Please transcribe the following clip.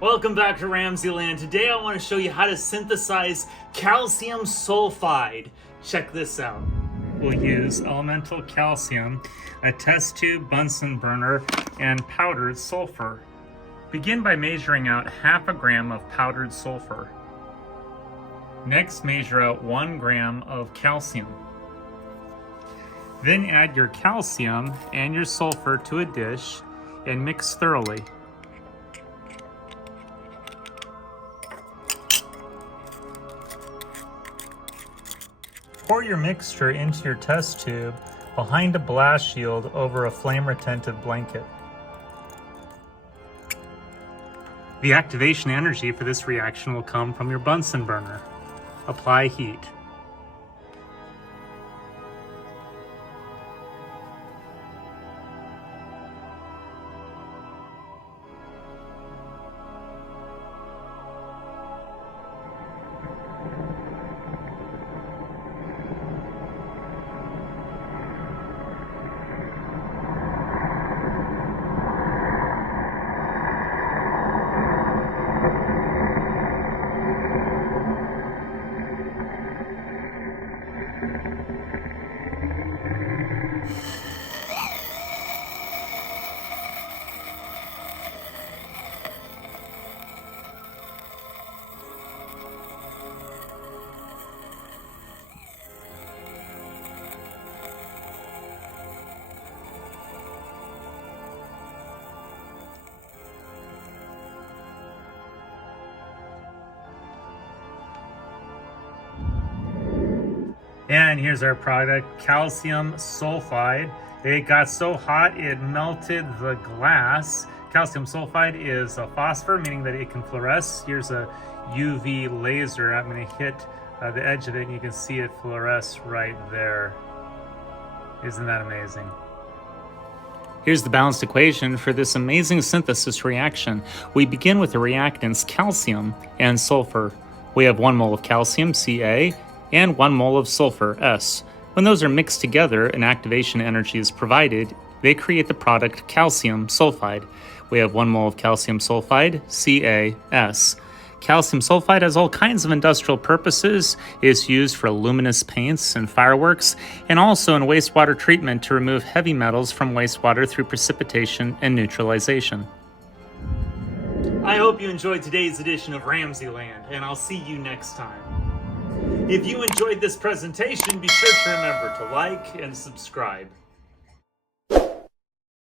Welcome back to RamZland. Today I want to show you how to synthesize calcium sulfide. Check this out. We'll use elemental calcium, a test tube Bunsen burner, and powdered sulfur. Begin by measuring out ½ gram of powdered sulfur. Next, measure out 1 gram of calcium. Then add your calcium and your sulfur to a dish and mix thoroughly. Pour your mixture into your test tube behind a blast shield over a flame-retentive blanket. The activation energy for this reaction will come from your Bunsen burner. Apply heat. And here's our product, calcium sulfide. It got so hot it melted the glass. Calcium sulfide is a phosphor, meaning that it can fluoresce. Here's a UV laser. I'm going to hit the edge of it and you can see it fluoresce right there. Isn't that amazing? Here's the balanced equation for this amazing synthesis reaction. We begin with the reactants calcium and sulfur. We have 1 mole of calcium, Ca, and 1 mole of sulfur, S. When those are mixed together and activation energy is provided, they create the product calcium sulfide. We have 1 mole of calcium sulfide, CaS. Calcium sulfide has all kinds of industrial purposes. It's used for luminous paints and fireworks, and also in wastewater treatment to remove heavy metals from wastewater through precipitation and neutralization. I hope you enjoyed today's edition of RamZland, and I'll see you next time. If you enjoyed this presentation, be sure to remember to like and subscribe.